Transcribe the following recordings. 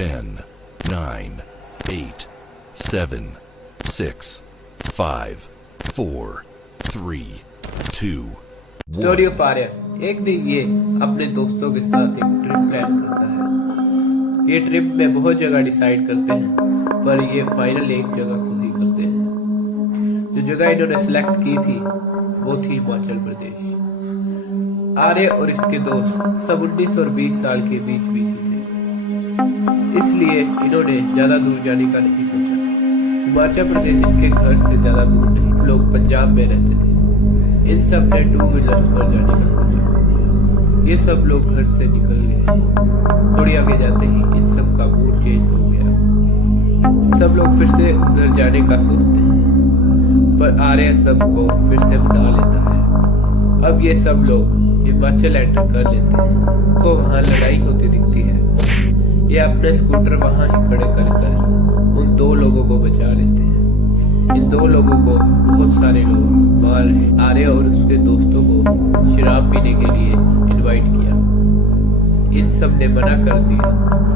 10, 9, 8, 7, 6, 5, 4, 3, 2, 1. Story of Arya. एक दिन ये अपने दोस्तों के साथ एक ट्रिप प्लान करता है। ये ट्रिप में बहुत जगह डिसाइड करते हैं, पर ये फाइनल एक जगह को ही करते हैं। जो जगह इन्होंने सेलेक्ट की थी वो थी हिमाचल प्रदेश। आर्य और इसके दोस्त सब 19 और 20 साल के बीच ही थे, इसलिए इन्होंने ज्यादा दूर जाने का नहीं सोचा। हिमाचल प्रदेश इनके घर से ज्यादा दूर नहीं, लोग पंजाब में रहते थे। इन सब ने 2 व्हीलर्स पर जाने का सोचा। ये सब लोग घर से निकल गए। थोड़ी आगे जाते ही इन सब का मूड चेंज हो गया। सब लोग फिर से घर जाने का सोचते हैं, पर आर्य सबको फिर से मना लेता है। अब ये सब लोग हिमाचल एंटर कर लेते हैं। उनको वहाँ लड़ाई होती दिखती है। ये अपने स्कूटर वहाँ ही खड़े कर उन 2 लोगों को बचा लेते हैं। इन 2 लोगों को बहुत सारे लोग मार रहे। आर्य और उसके दोस्तों को शराब पीने के लिए इनवाइट किया। इन सब ने मना कर दिया,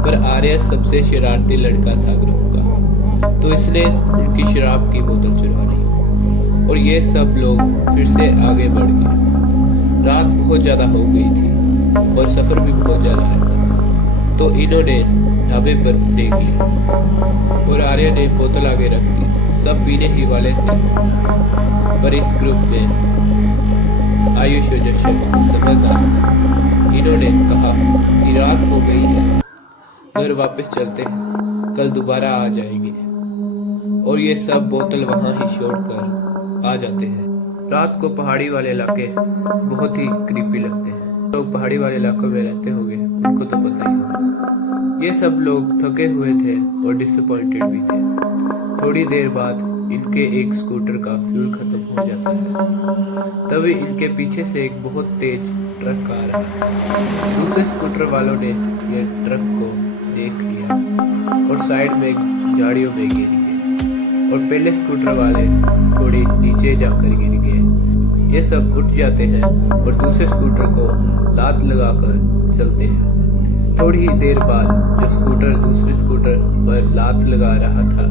पर आर्य सबसे शरारती लड़का था ग्रुप का, तो इसने उनकी शराब की बोतल चुरा ली और ये सब लोग फिर से आगे बढ़ गए। रात बहुत ज्यादा हो गई थी और सफर भी बहुत ज्यादा रहता था, तो इन्होंने ढाबे पर ब्रेक लिया और आर्य ने बोतल आगे रख दी। सब पीने ही वाले थे, पर इस ग्रुप में आयुष और जशन समझदार थे। इन्होंने कहा कि रात हो गई है, घर वापस चलते हैं, कल दोबारा आ जाएंगे। और ये सब बोतल वहां ही छोड़कर आ जाते हैं। रात को पहाड़ी वाले इलाके बहुत ही क्रीपी लगते हैं। लोग पहाड़ी वाले इलाकों में रहते होंगे, उनको तो पता ही होगा। ये सब लोग थके हुए थे और डिसअपॉइंटेड भी थे। थोड़ी देर बाद इनके एक स्कूटर का फ्यूल खत्म हो जाता है। तभी इनके पीछे से एक बहुत तेज ट्रक आ रहा है। दूसरे स्कूटर वालों ने ये ट्रक को देख लिया और साइड में झाड़ियों में गिर गए और पहले स्कूटर वाले थोड़ी नीचे जाकर गिर गए। ये सब उठ जाते हैं और दूसरे स्कूटर को लात लगाकर चलते हैं। थोड़ी ही देर बाद जो स्कूटर दूसरे स्कूटर पर लात लगा रहा था,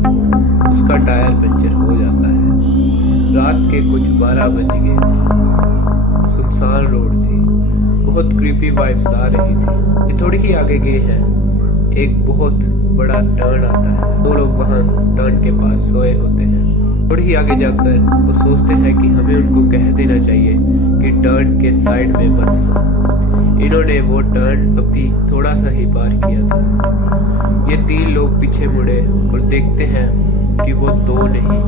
उसका टायर पंचर हो जाता है। रात के कुछ 12 बज गए थे। सुनसान रोड थी, बहुत क्रीपी वाइब्स आ रही थी। ये थोड़ी ही आगे गए हैं, एक बहुत बड़ा टर्न आता है। 2 लोग वहां टर्न के पास सोए होते हैं। थोड़ी ही आगे जाकर वो सोचते हैं कि हमें उनको कह देना चाहिए कि टर्न के साइड में मत सो। इन्होंने वो टर्न अभी थोड़ा सा ही पार किया था। ये 3 लोग पीछे मुड़े और देखते हैं कि वो 2 नहीं,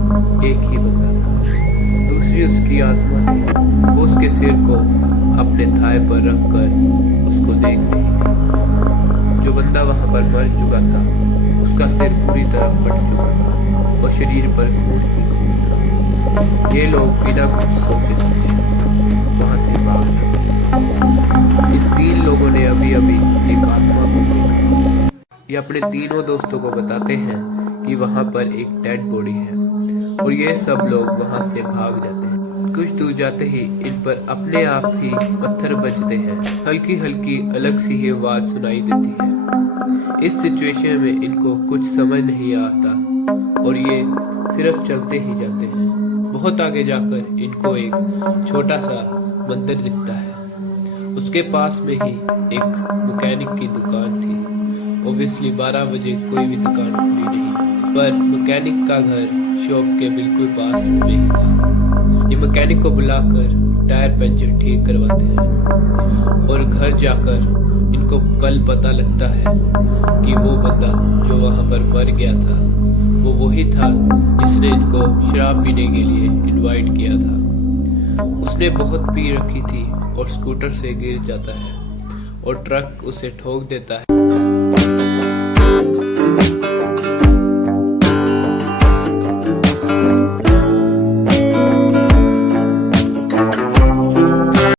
एक ही बंदा था। दूसरी उसकी आत्मा थी। वो उसके सिर को अपने थाई पर रखकर उसको देख रही थी। जो बंदा वहां पर मर चुका था, उसका सिर पूरी तरह फट चुका था और शरीर पर खून ही खून था। ये लोग बिना कुछ सोचे समझे वहां से भाग जाते। इन 3 लोगों ने अभी एक आत्मा को देखा। ये अपने तीनों दोस्तों को बताते हैं कि वहां पर एक डेड बॉडी है और ये सब लोग वहां से भाग जाते हैं। कुछ दूर जाते ही इन पर अपने आप ही पत्थर बजते हैं। हल्की हल्की अलग सी ही आवाज सुनाई देती है। इस सिचुएशन में इनको कुछ समझ नहीं आता और ये सिर्फ चलते ही जाते हैं। बहुत आगे जाकर इनको एक छोटा सा मंदिर दिखता है। उसके पास में ही एक मैकेनिक की दुकान थी। ऑब्वियसली 12 बजे कोई भी दुकान खुली नहीं, पर मैकेनिक का घर शॉप के बिल्कुल पास में ही था। ये मैकेनिक को बुलाकर टायर पंचर ठीक करवाते हैं और घर जाकर इनको कल पता लगता है कि वो बंदा जो वहां पर मर गया था वो वही था जिसने इनको शराब पीने के लिए इनवाइट किया था। उसने बहुत पी रखी थी और स्कूटर से गिर जाता है और ट्रक उसे ठोक देता है।